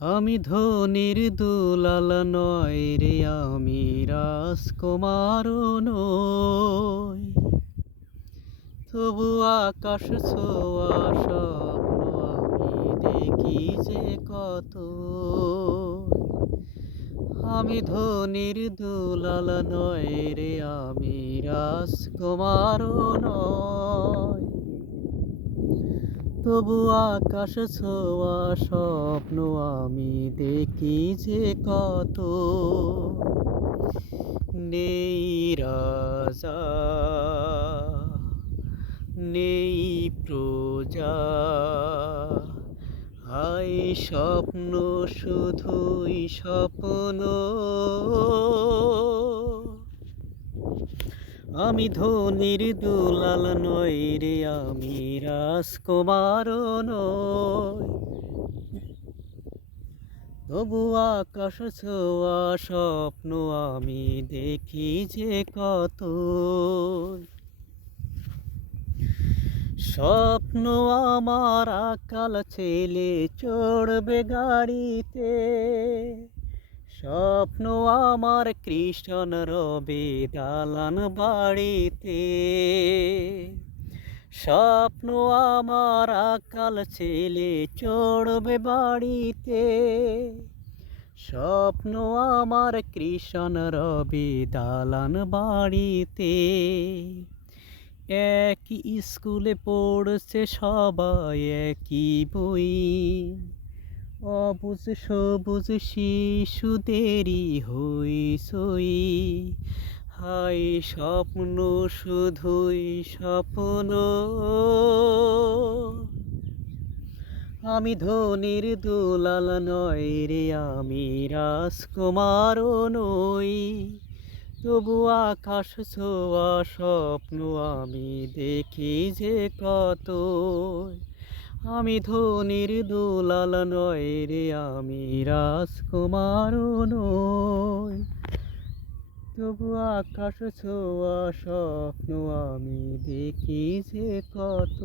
আমি ধনির দুলাল নয় রে, আমি রাজকুমার নই। তবু আকাশ ছোঁয়া স্বপ্ন আমি দেখি যে কত। আমি ধনির দুলাল নয় রে, আমি রাজকুমার নই। তবু আকাশ ছোঁয়া স্বপ্ন আমি দেখি যে কত। নেই রাজা, নেই প্রজা, হায় স্বপ্ন শুধুই স্বপ্ন। আমি ধনির দুলাল নই রে, আমি রাজকুমার নই। তবু আকাশ ছোঁয়া স্বপ্ন আমি দেখি যে কত। স্বপ্ন আমার আকাল ছেলে চড়বে গাড়িতে। স্বপ্ন আমার কৃষ্ণ রবে দালান বাড়িতে। স্বপ্ন আমার আকাল ছেলে চড়বে বাড়িতে। স্বপ্ন আমার কৃষ্ণ রবে দালান বাড়িতে। একই স্কুলে পড়ছে সবাই একই বই। অবুঝ সবুজ শিশুদেরই হইচই। হায় স্বপ্ন শুধুই স্বপ্ন। আমি ধনির দুলাল নয় রে, আমি রাজকুমার নই। তবু আকাশ ছোঁয়া স্বপ্ন আমি দেখি যে কত। আমি ধনির দুলাল নয় রে, আমি রাজকুমার নই। তবু আকাশ ছোঁয়া স্বপ্ন আমি দেখি যে কত।